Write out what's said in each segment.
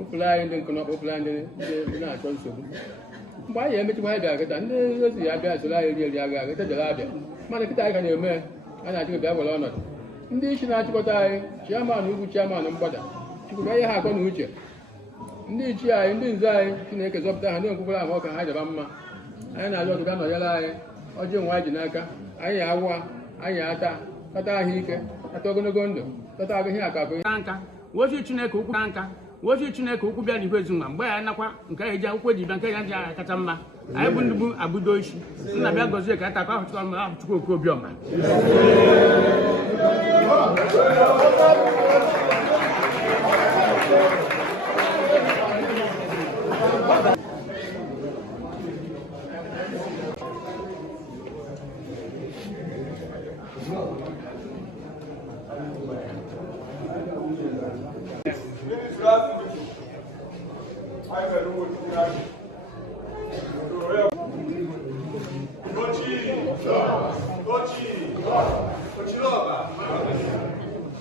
kpụpụrụ anyị ndị nkụ na ọkpụpụrụ anyị ndị na-achọ nsogbu mgbe anyị emechikwa anyị bịa kịta ndị ozi ya bịa soro anyị eri agha agha jere abịa mana kịta anyị ka na-eme a na-achịkọ bịa were ọnọdụ ndị isi na-achịkọta anyị chiamanụ ugwu chiamanụ mgbada chịkọta ihe ha akọ na uche ndị ichie anyị ndị nze anyị Chineke zọpụta ha ndị nkwụkwọrọ ama ọka ha jaba mma anyị na-ajọ ọtụga nọnyere anyị ọjị nwa anyị ji n'aka anyị awa anyị ata kata ahụ ike ata ogologo ndụ kata ahụ ihe akakụ nka wozi Chineke ukwu na nka wozi Chineke ukwu bịa n'igwe ezinwa mgbe ya nakwa nke ya eji akwụkwọ dibịa nke ya ji kacha mma anyị bụ ndị bụ abụdo isi nna bịa gọzie ka atakwa ahụ Chukwu okwu obiọma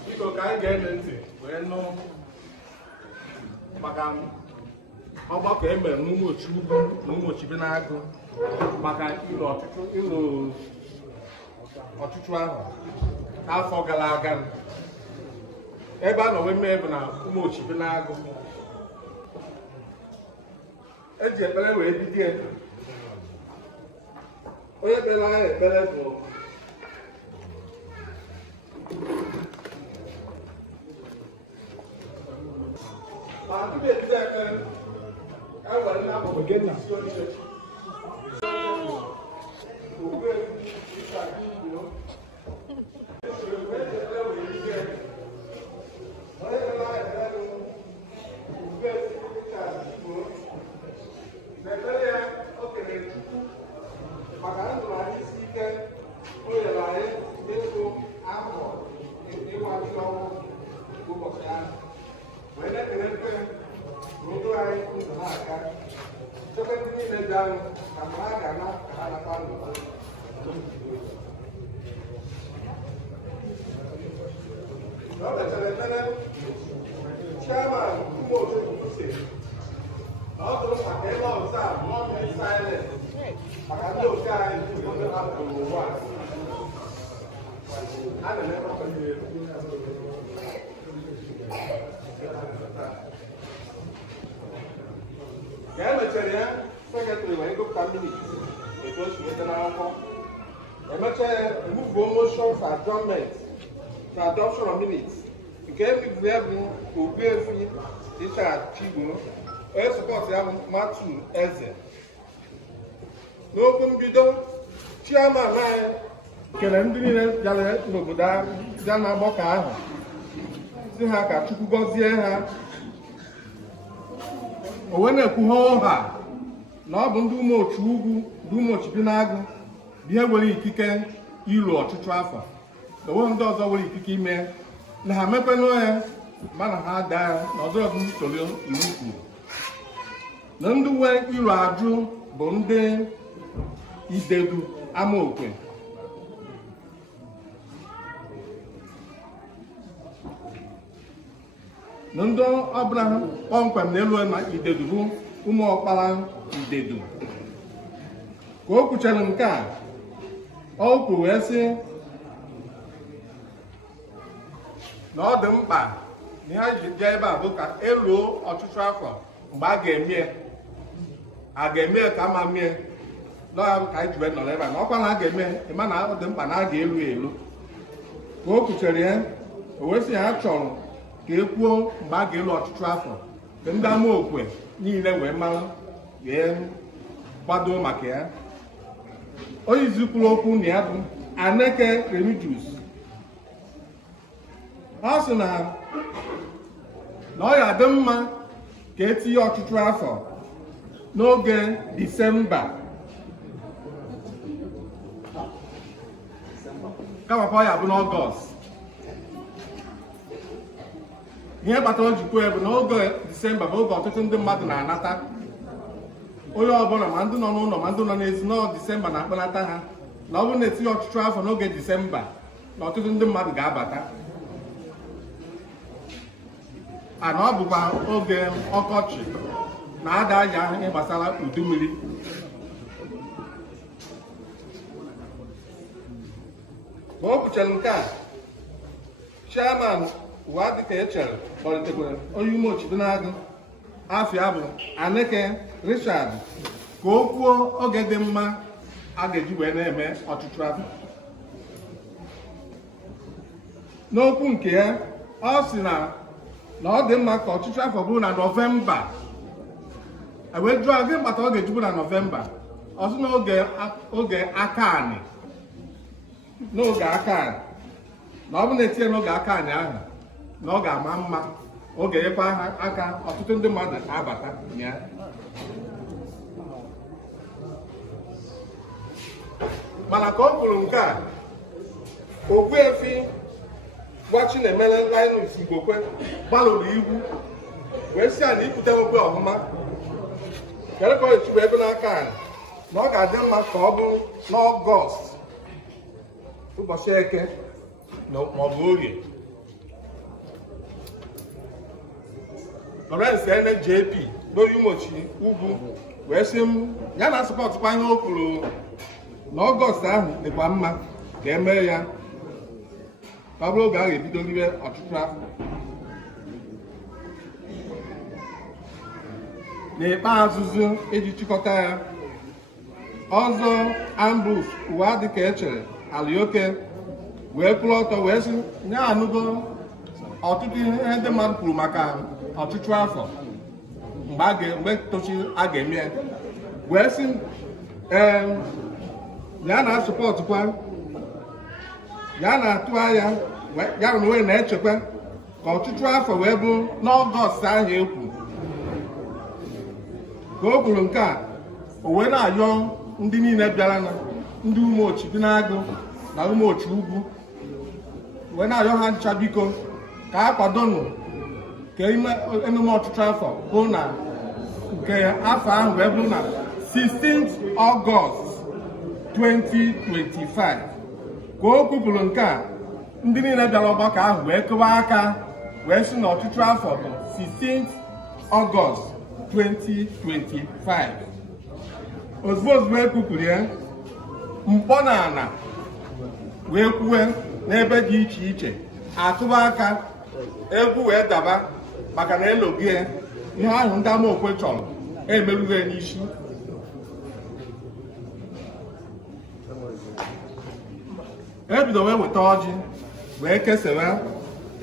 Biko ka anyị ga-eme ntị wee nụ maka ọgbakọ emere n'Umuochi-Ugwu na Umuochi-Agụ maka ịlụ ọchụchụ ahụ afọ gara aga ebe a nọ wee mee bụ na Umuochi-Agụ eji ekpere wee bidie onye kpere anyị ekpere bụ ma ndị na-ebido ekpere enwere ndị abụọ isi oche n'ekpere ya o kere Chukwu maka ndụ anyị isi ike o nyere anyị ịgụ afọ ịgbachi ọnwụ ụbọchị ahụ wee na-ekele mpe na odo anyị ndụ na-aga chekwa ndị niile dị ahụ ka mgbe ha ga-ana ka ha nata ndụ o mechara ekpere chairman Umuochi-Ugwu si na ọ dụrụ maka ịla ọzọ a mụọ mee silent maka ndị oke anyị ndị hapụrụ ụwa a na-eme ka e mechara ya sekretrị wee gụpụta minit etu o si weta n'akwụkwọ emechaa ya emuvuo motion for adjournment for adoption of minutes nke ebibu ya bụ Ogbuefi Richard Chigbo onye sọpọtụ ya bụ Matu Eze n'okwu mbido chairman anyị kere ndị niile bịara n'obodo bịa n'ọgbakọ ahụ si ha ka Chukwu gọzie ha o wee na-ekwughe ọha na ọ bụ ndị Umuochi-Ugwu ndị Umuochi-Agụ bụ ihe nwere ikike ịlụ ọchụchụ afọ na onwe ndị ọzọ nwere ikike ime na ha mekwenụ ya mana ha daa na ọzọ usoro iwu kwuru na ndị nwe ịlụ ajụ bụ ndị Idedu Amokwe na ndị ọbụla kpọmkwem n'elu na Idedu bụ ụmụ ọkpara Idedu ka o kwuchara nke a o kwuru wee sị na ọ dị mkpa na ihe ji bịa ebe a bụ ka eluo ọchụchụ afọ mgbe a ga-eme ka ama mie n'ọya ka anyị ji wee nọrọ ebe a na ọkwa na a ga-eme ịma na ọ dị mkpa na a ga-elu elu ka o kwuchara ya o wee sị ya a chọrọ ka e kwuo mgbe a ga-elu ọchụchụ afọ ka ndị Amokwe niile wee mara wee gbado maka ya onye izikwuru okwu na ya bụ Aneke Remigius ọ sị na ọ ya dị mma ka etinye ọchụchụ afọ n'oge Disemba kamakwa ya bụ n'Ọgọst ihe kpatara njikwa ya bụ n'oge Disemba bụ oge ọtụtụ ndị mmadụ na-anata onye ọbụla ma ndị nọ n'ụlọ ma ndị nọ n'ezi n'ọ Disemba na-akpọnata ha na ọ bụrụ na etinye ọchụchụ afọ n'oge Disemba na ọtụtụ ndị mmadụ ga-abata ana ọ bụkwa oge ọkọchị na-ada anya ihe gbasara udu mmiri. Ma o kwuchara nke a, chairman ụwa dịka echere kpọlitekwara onye Umuochi-Ugwu afịa bụ Aneke Richard ka o kwuo oge dị mma a ga-eji wee na-eme ọchụchụ afọ. N'okwu nke ya, ọ sị na ọ dị mma ka ọchụchụ afọ bụrụ na Nọvemba. Wee jụọ gị mkpata ọ ga-eji bụrụ na Nọvemba. Ọ sị n'oge aka anị, n'oge aka anị, na ọ bụ na etinye n'oge aka anị ahụ na ọ ga-ama mma, ọ ga-enyekwa aka ọtụtụ ndị mmadụ abata ya. Mana ka ọ kwuru nke a, Ogbuefi Chinemere Linus Igokwe gbalụrụ igwu wee si na ikwute ogbe ọhụma kere ka ọ echibu ebe n'aka anyị na ọ ga-adị mma ka ọ bụrụ n'Ọgọst, ụbọchị Eke maọbụ Orie. Lawrence NJP n'onye Umuochi-Ugwu wee sị m ya na sọpọtụkwa ihe o kwuru na Ọgọst ahụ dịkwa mma ka emee ya ka ọ bụrụ oge a ga-ebido ire ọchụchụ afọ. N'ikpeazụzụ iji chịkọta ya, ọzọ Ambrose ụwa dịka echere Alioke wee kwụrụ ọtọ wee sị ya anụgo ọtụtụ ihe ndị mmadụ kwuru maka ọchụchụ afọ mgbe tochi a ga-eme ya, wee sị ya na-asọpọtụkwa, ya na-atụ anya, ya na wee na-echekwa ka ọchụchụ afọ wee bụ n'Ọgọst ahụ ekwu. Ka o kwuru nke a, o wee na-ayọ ndị niile bịara na ndị Umuochi-Ugwu na Umuochi-Ugwu wee na-ayọ ha ncha biko ka a kwadonụ ka emume ọchụchụ afọ bụ na nke afọ ahụ wee bụrụ na 16th Ọgọst 2025. Ka o kwupụrụ nke a, ndị niile bịara ọgbakọ ahụ wee kụwa aka wee sị na ọchụchụ afọ bụ 16th Ọgọst 2025. Ozugbo ekwupụrụ ya, mkpọ na ana wee kwuwe n'ebe dị iche iche, akụba aka, egwu wee daba maka na elogie ihe ahụ ndị Amokwe chọrọ emerụghị n'isi. Ebido wee weta ọjị wee kesewa,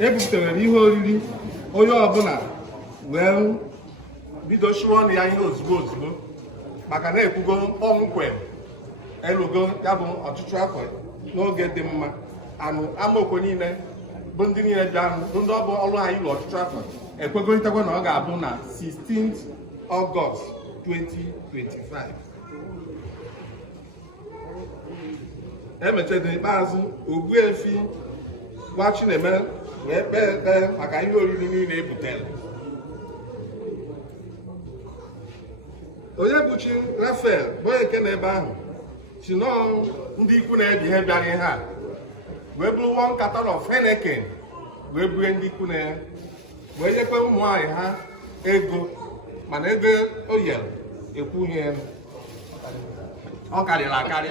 ebutere ihe oriri, onye ọbụla wee bido shiwe ọnụ ya ihe ozugbo maka na ekwugo kpọmkwem elugo ya bụ ọchụchụ afọ n'oge dị mma. Anụ Amokwe niile bụ ndị niile bịa bụ ndị ọbụ ọrụ ha ilu ọchụchụ afọ ekwegoritekwa na ọ ga-abụ na 16th Ọgọst 2025. Emechara n'ikpeazụ, Ogbuefi Chinemere wee kpee ekpere maka ihe oriri niile ebutere. Onye bụchi Rafael bụ eke na ebe ahụ si nọọ ndị ikwu na-ebi ihe bịara ihe a wee bụrụ 1 carton of Heineken wee bue ndị ikwu na ya wee nyekwe ụmụ nwanyị ha ego, mana ego o yere ekwughị elu, ọ karịrị akarị.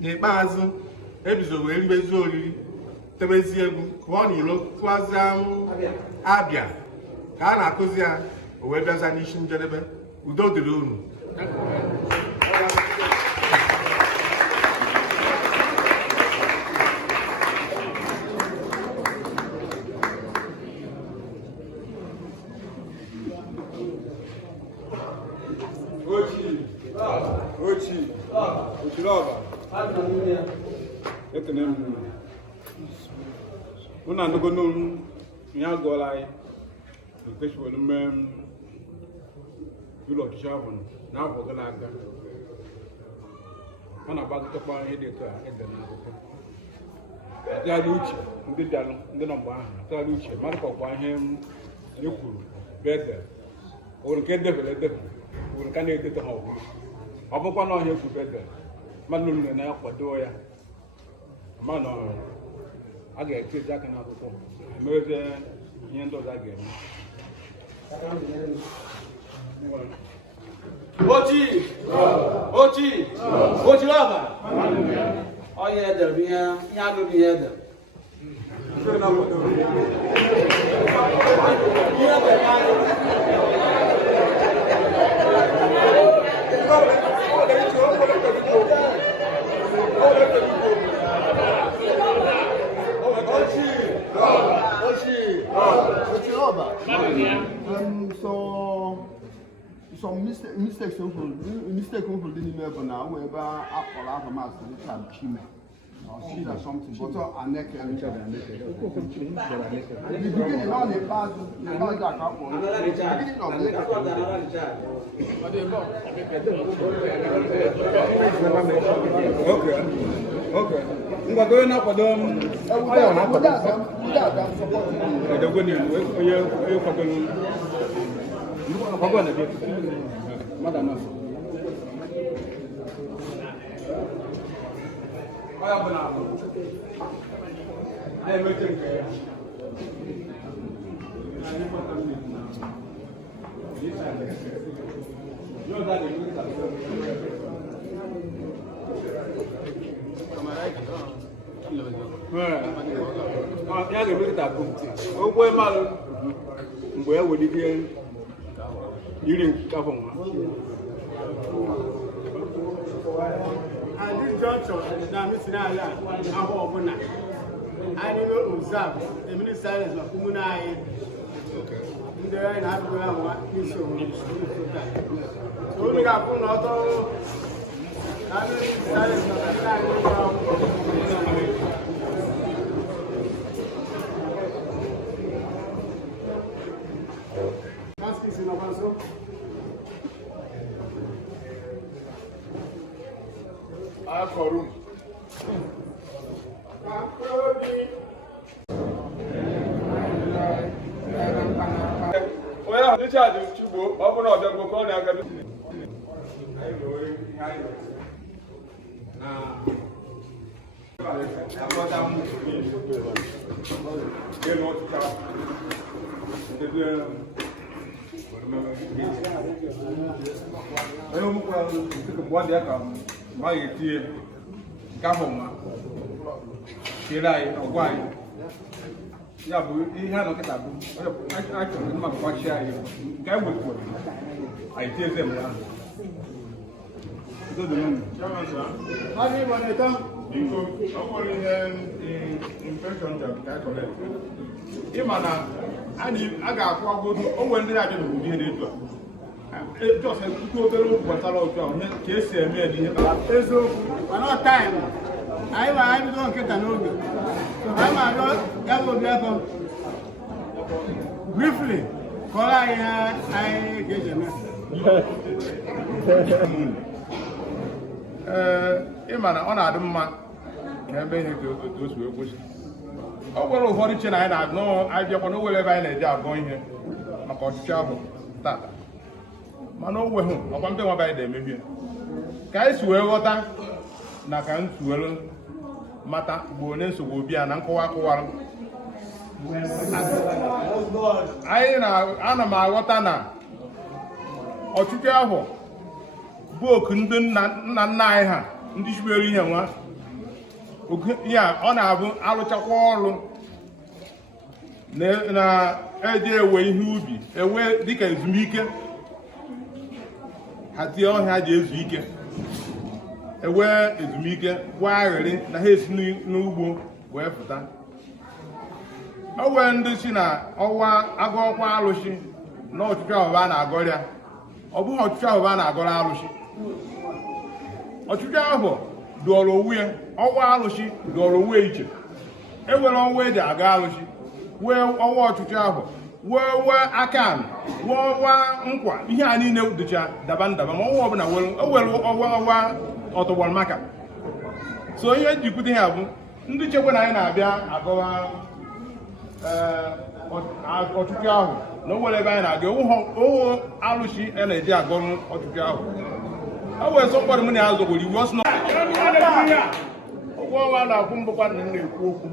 N'ikpeazụ ebizo wee ribezi oriri, tebezi egwu, pụọ n'ilo, tụazịa abịa ka a na-akụzi ya, o wee bịaza n'isi njedebe. Udo dịrị unu. Ekene m unu anụgo ihe agụọla anyị ekpechiwere mme ụlọ ọchịchị ahụ n'afọ gara aga. Ọ na-agbagọtakwa ihe dị etu a ede n'akwụkwọ, atụgharị uche ndị bịarụ, ndị nọ mgbe ahụ atụgharị uche mmadụ ka ọkwa ihe e kwuru bụ ede, nwere nke edebere edebere, nwere nke na-edeta ha ọ bụkwa na ọhịa ekwu ede mmadụ niile na-akwado ya mana a ga-etizi aka n'akwụkwọ emezie ihe ndị ọzọ a ga-eme. Ochi lava. Oh yeah, there be ya no be here. So mistakes over the level now, wherever Afor have a master, which are chime. Or something, but a neck and the beginning on the bad, the couple. Okay. Ngwa going up with them. Ya ga-emekọta akụ okwu mmadụ mgbe e nwere ike iri afọ nwa. At this juncture, the Mr. Afor Obuna, I never observe the minister is of Umunai. The right have to have what is so. So we got put auto. I mean, that is not Afor. Onye ahụ ndị chaji chugbo ọ bụrụ na ọbịa gbokọ ọrịa aka onye ọmụkwa mgbe ọ dị aka ma ga-etinye nke afọ nwa chere anyị ọgwa anyị ya bụ ihe a nọkịta bụ achọrọ ndị mmadụ gbachie anyị nke anyị wepụrụ anyị tieze mgbe ahụ Biko, ọ nwere ihe infection ịma na a ga-akwụ agwodo o nwere ndị na-abịa n'obodo ihe dị etu a just tupu obere okwu gbasara otu ahụ ka esi eme ya n'ihe eziokwu mana time anyị ma anyị bido nkịta n'oge so anyị ma arịọ ya bụ obi akọ briefly kọrọ anyị ihe anyị ga-eji eme. Ịma na ọ na-adị mma ka ebe ihe dị otu o si wee kwesị. Ọ nwere ụfọdụ iche na anyị na-anọ anyị bịakwa na o nwere ebe anyị na-eji agọ ihe maka ọchịchị ahụ tata mana o wehụ ọkwa mpe nwaba anyị na-emebie ka anyị si wee ghọta na ka m suwelu mata mgbe onye nsogbu obi a na nkọwa akụwara ana m aghọta na ọchịchị ahụ bụ oku ndị nna nna anyị ha ndị chibere ihe nwa ya ọ na-abụ alụchakwa ọrụ na-eji ewe ihe ubi ewe dịka ezumike ha tie ọhịa ji ezu ike ewe ezumike gwa aghịrị na ha esi n'ugbo wee pụta. O nwere ndị si na ọwa agụọkwa alụsị na ọchịchị ahụ a na-agọrịa ọ bụghị ọchịchị ahụ a na-agọrọ alụsị. Ọchịchị ahụ dụọrọ onwe ya ọnwa alụsị dụọrọ onwe iche enwere ọnwa eji aga alụsị wee ọnwa ọchịchị ahụ wee aka anụ wee ọnwa nkwa ihe a niile dịcha daba ndaba ma ọnwa ọbụla were ọnwa ọtọgbọrọ maka so ihe njikwute ha bụ ndị chekwa na anyị na-abịa agọwa ọchịchị ahụ na o nwere ebe anyị na-aga owo alụsị a na-eji agọrụ ọchịchị ahụ. I was somebody when I was going to ụgwọ ọnwa na-akwụ mbụkwa na na-ekwu okwu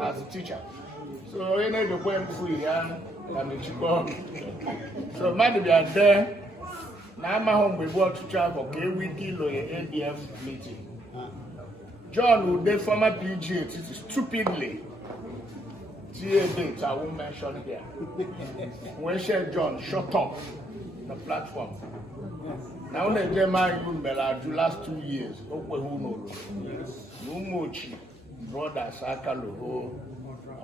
as a teacher. So onye na-edokwe mfu ya na mechikọ. So mmadụ bịa dee na amaghị mgbe bụ ọchịchị afọ ka ewu ike ịlụ ya ADF meeting. John Ude, former PG, stupidly TA date I won't mention here. When John shut up the platform. Now only Jeremiah the last 2 years. Umuochi, brother Sakalo,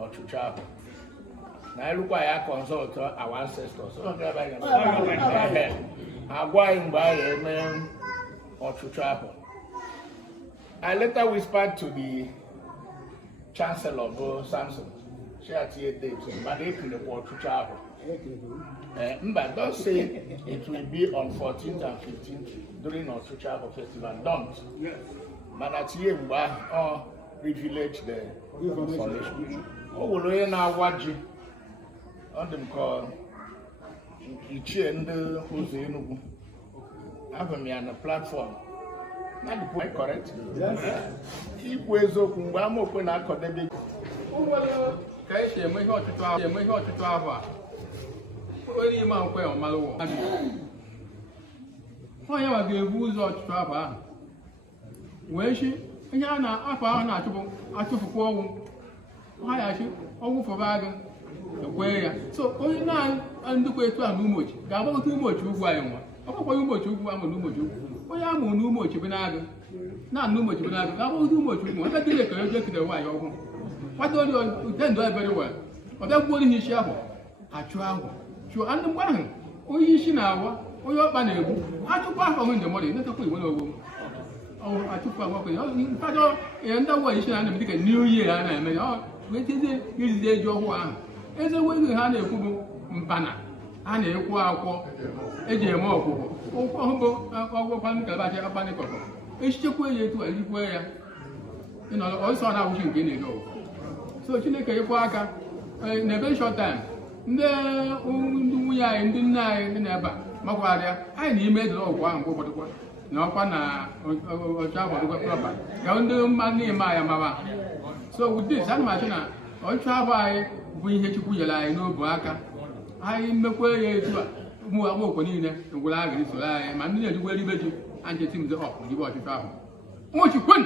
Ochuchu. Now look why I consult our ancestors. I'm going by Ochuchu. I later whispered to the Chancellor of Samson. She had a date, but they could have walked to travel. But don't say it will be on 14th and 15th during our travel festival. Don't. But at here, we are privileged the information. Oh, we're now watching on them call each and who's in Enugu. Have me on a platform. Not the point correct. Ikwezo mgbe Amokwe na-akọdebe. Ka esi eme ihe ọtụtụ ahụ a. Onye ime nkwe ọmalụwọ. Onye nwa ga-ebu ụzọ ọtụtụ ahụ ahụ. Wee shi ihe a na-afọ ahụ na-achụfụkwa ọnwụ. Ha ya shi ọnwụ fọba agụ ekwe ya. So onye na-ndịkwa etu a n'Umuochi ga-agbagote Umuochi ugwu anyị nwa. Ọ bụkwa Umuochi ugwu amụ n'Umuochi ugwu. Onye amụ n'Umuochi bụ n'agụ. Na Umuochi bụ n'agụ. Ga-agbagote Umuochi ugwu. Ọbịa dịrị ka eji ekele nwaanyị ọhụụ. Kwado ndị very well. Ọbịa gbuo ihe isi ahụ. Achụ ahụ. Chụọ ndị mgbe ahụ. Onye isi na-awa. Onye ọkpa na-egbu. Achụkwa ahụ ọhụ ndị mmadụ. Netakwa igwe n'ogbo. Achụkwa ahụ ọkụ. Mfado ndị ọgwụ isi na-eme dịka New Year a na-eme. Wee tizie izizi eji ọhụụ ahụ. Eze wee ha na-ekwu bụ mpana. A na-ekwu akwọ. Eji eme ọkwụkwọ. Ụkwụ ọhụ bụ ọgwụkwa nkalabachi akpanikọkọ. Echichekwa ya etu a likwe ya. Ọsọ na-awụchi nke na-ego. So Chineke ekwe aka in a very short time. Ndị nwunye anyị, ndị nne anyị, ndị na-ebe a makwarịa anyị na ime edere ọgwụ ahụ mgbe ụfọdụkwa na ọkwa na ọchụ ahụ ọdụkwa propa ka ndị mmadụ na-eme anyị maba. So with this, ana m achọ na ọchụ ahụ anyị bụ ihe Chukwu nyere anyị n'obu aka. Anyị mmekwa ya etu a ụmụ Amokwe niile ngwụla agịrị soro anyị ma ndị na-ejikwa eribe ji anyị cheti mze ọjibe ọchịchị ahụ. Umuochi kwen!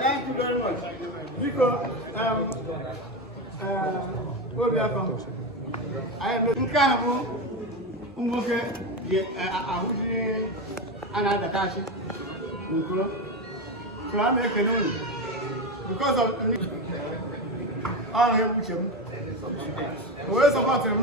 Thank you very much. Because I am looking at Umuochi another cash. Because of where's about him?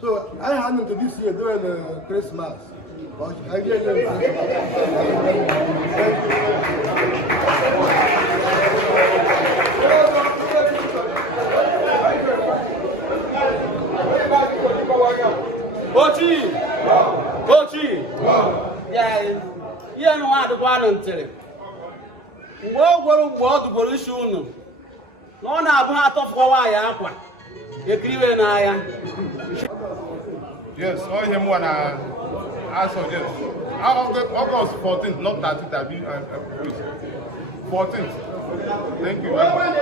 So I had to this year during Christmas. But I didn't Ochi! Yeah, no, I don't want to tell you. What do you show? No, no, I'm not of Hawaii. Yes, all him one answer yes. August 14th, not 30th, 14th. Thank you very much.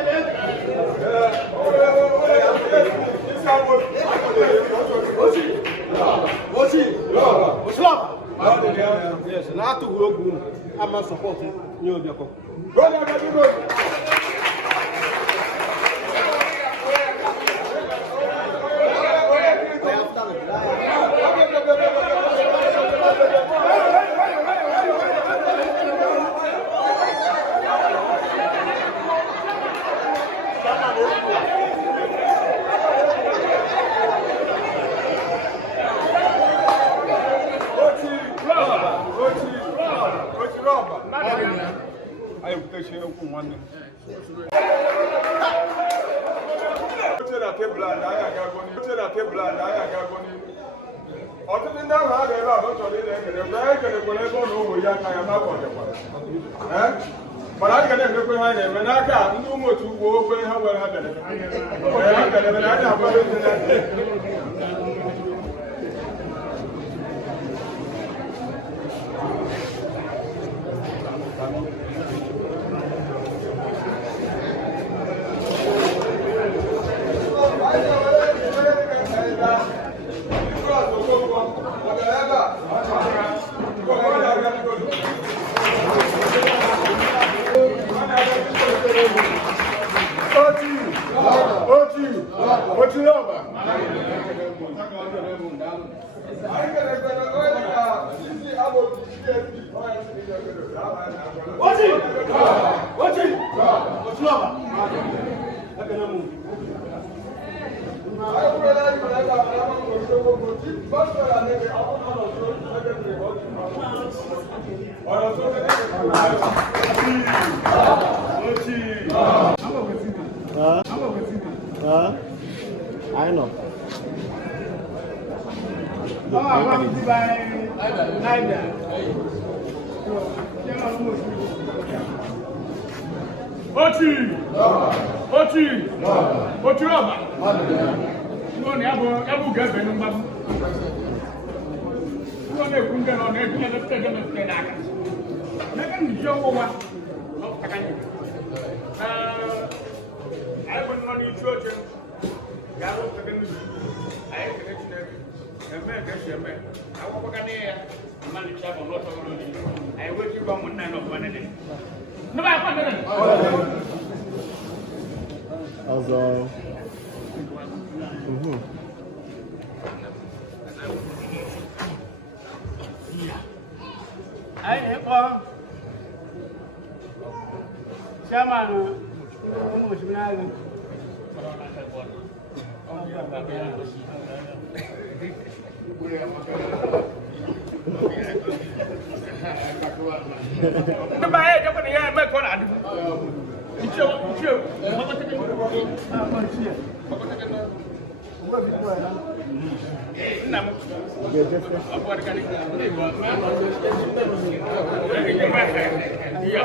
Yes, and I to I'm not supporting you. tebụl a na anyị agago n'ihu oche na tebụl a na anyị agago n'ihu ọtụtụ ndị ahụ a ga-ebe a chọrọ ịna ekele mgbe anyị kelekwara ebe ọ na ụmụ ya aka ya maka ọdịkwara mana anyị ga na-emekwa ihe anyị na-eme n'aka ndị ụmụ otu ugbo okwe ha nwere ha bịara na anyị akwado ndị na I know. Ochuchu-Ugwu. Ngone yabu gebe numbabu. Ngone kunga no ne kunga no tege no tege daga. Naka njo wa. No takani. Ai bon no di choche. Yaro tege no. Ai tege chine. Eme ke eme. Awo bakane ya. Mali chabo no to no ni. Ai weti ba mun na no bane ne. No ba kwa ne. Also. Ai ko chairman Umuochi-Ugwu. Nó bay cho cái này mấy con ăn. Chiều. Nằm. Apa ada kali? Iya.